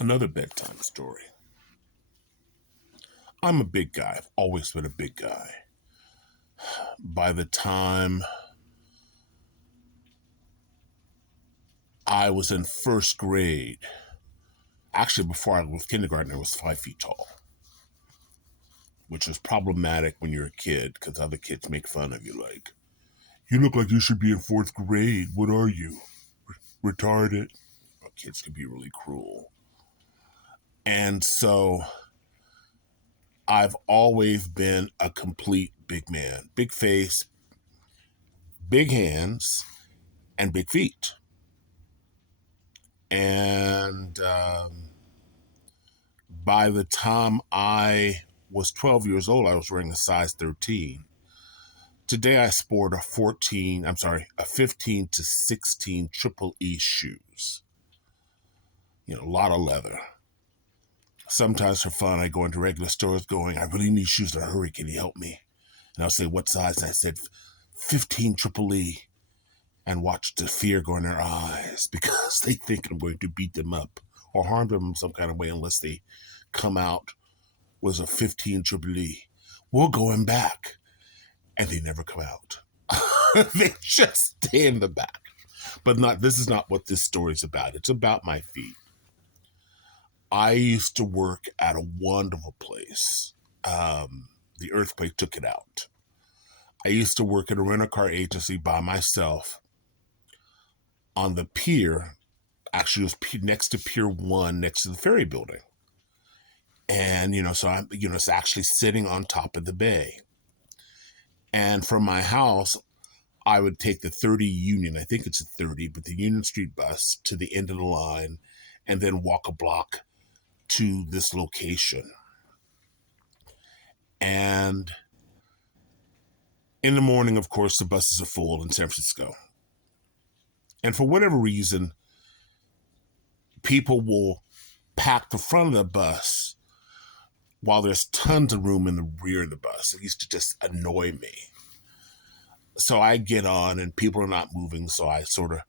Another bedtime story. I'm a big guy. I've always been a big guy. By the time I was in first grade, actually before I was kindergarten, I was 5 feet tall, which was problematic when you're a kid because other kids make fun of you like, you look like you should be in fourth grade. What are you? Retarded? Kids can be really cruel. And so I've always been a complete big man. Big face, big hands, and big feet. And by the time I was 12 years old, I was wearing a size 13. Today I sport a 15 to 16 triple E shoes. A lot of leather. Sometimes for fun, I go into regular stores going, I really need shoes in a hurry. Can you help me? And I'll say, what size? And I said, 15 triple E. And watch the fear go in their eyes because they think I'm going to beat them up or harm them in some kind of way unless they come out with a 15 triple E. We're going back. And they never come out. They just stay in the back. But this is not what this story is about. It's about my feet. I used to work at a wonderful place. The earthquake took it out. I used to work at a rental-car agency by myself on the pier. Actually, it was next to Pier 1, next to the ferry building. And, so I'm, it's actually sitting on top of the bay. And from my house, I would take the 30 Union, I think it's a 30, but the Union Street bus to the end of the line and then walk a block to this location. And in the morning, of course, the buses are full in San Francisco. And for whatever reason, people will pack the front of the bus while there's tons of room in the rear of the bus. It used to just annoy me. So I get on and people are not moving, so I sort of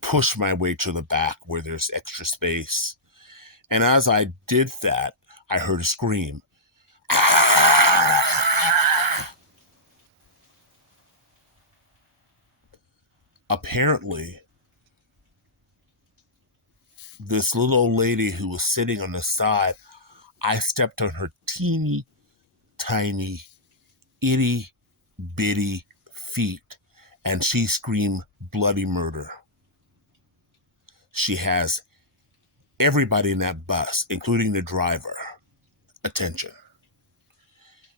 push my way to the back where there's extra space. And as I did that, I heard a scream. Ah! Apparently, this little old lady who was sitting on the side, I stepped on her teeny, tiny, itty bitty feet, and she screamed bloody murder. She has everybody in that bus, including the driver, attention.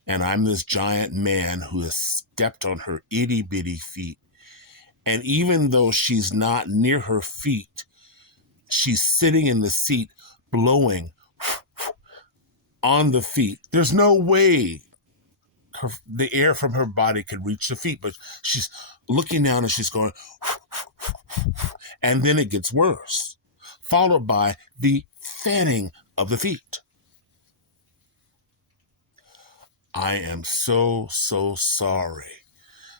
And I'm this giant man who has stepped on her itty bitty feet. And even though she's not near her feet, she's sitting in the seat blowing on the feet. There's no way the air from her body could reach the feet, but she's looking down and she's going, and then it gets worse, followed by the fanning of the feet. I am so sorry.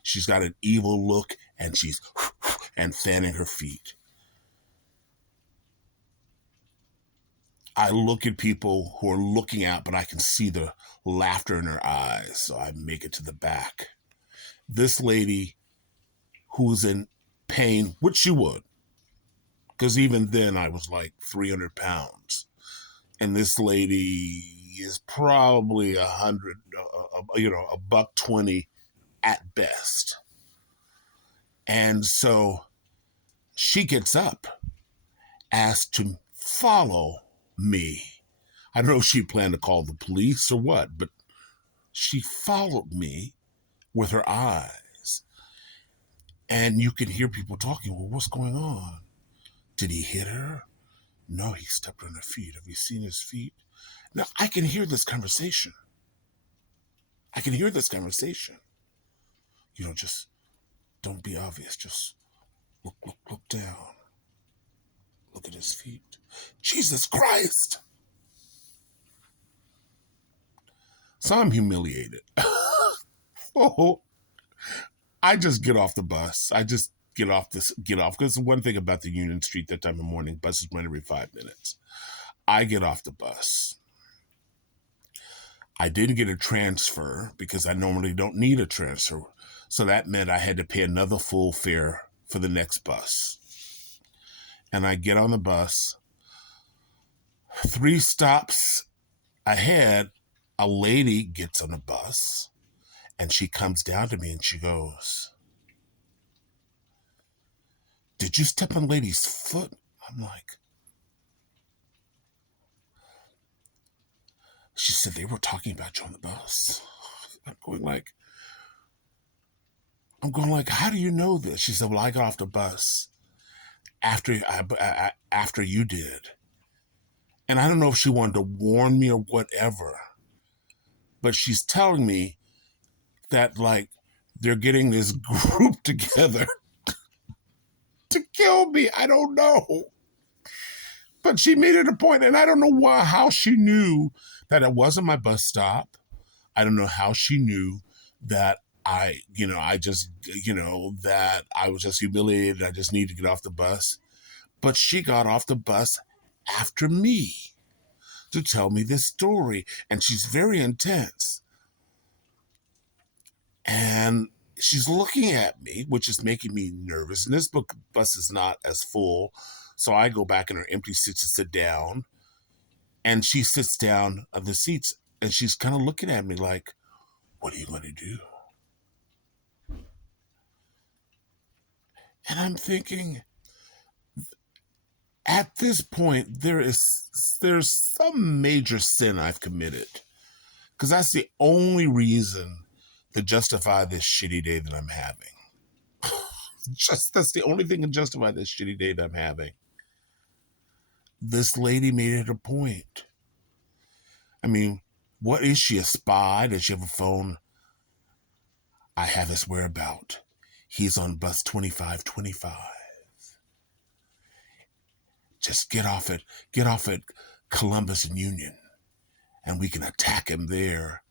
She's got an evil look and she's and fanning her feet. I look at people who are looking out, but I can see the laughter in their eyes, so I make it to the back. This lady who's in pain, which she would, because even then I was like 300 pounds. And this lady is probably a $120 at best. And so she gets up, asked to follow me. I don't know if she planned to call the police or what, but she followed me with her eyes. And you can hear people talking, well, what's going on? Did he hit her? No, he stepped on her feet. Have you seen his feet? Now, I can hear this conversation. Just don't be obvious. Just look down. Look at his feet. Jesus Christ! So I'm humiliated. Oh, I just get off the bus. I just get off. Because one thing about the Union Street that time of morning, buses run every 5 minutes. I get off the bus. I didn't get a transfer because I normally don't need a transfer. So that meant I had to pay another full fare for the next bus. And I get on the bus. 3 stops ahead, a lady gets on the bus and she comes down to me and she goes, "Did you step on lady's foot?" I'm like, she said, "They were talking about you on the bus." I'm going like, "How do you know this?" She said, "Well, I got off the bus after you did." And I don't know if she wanted to warn me or whatever, but she's telling me that like they're getting this group together to kill me. I don't know. But she made it a point, and I don't know how she knew that it wasn't my bus stop. I don't know how she knew that that I was just humiliated. I just needed to get off the bus. But she got off the bus after me to tell me this story. And she's very intense. And she's looking at me, which is making me nervous. And this bus is not as full. So I go back in her empty seat to sit down. And she sits down on the seats and she's kind of looking at me like, "What are you going to do?" And I'm thinking, at this point, there's some major sin I've committed. Because that's the only reason to justify this shitty day that I'm having. That's the only thing to justify this shitty day that I'm having. This lady made it a point. I mean, what is she, a spy? Does she have a phone? I have his whereabouts. He's on bus 2525. Just get off at Columbus and Union, and we can attack him there.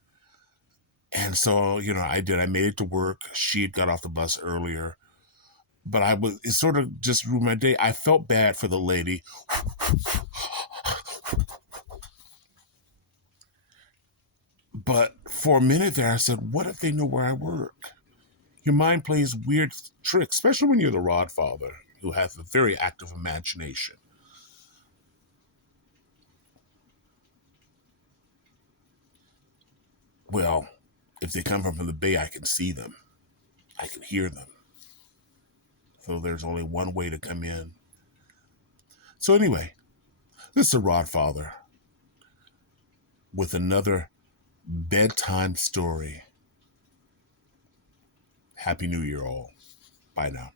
And so, I did. I made it to work. She had got off the bus earlier. But it sort of just ruined my day. I felt bad for the lady. But for a minute there, I said, what if they know where I work? Your mind plays weird tricks, especially when you're the Rod father, who has a very active imagination. Well, if they come from the Bay, I can see them. I can hear them. So there's only one way to come in. So anyway, this is the Rod father with another bedtime story. Happy New Year, all. Bye now.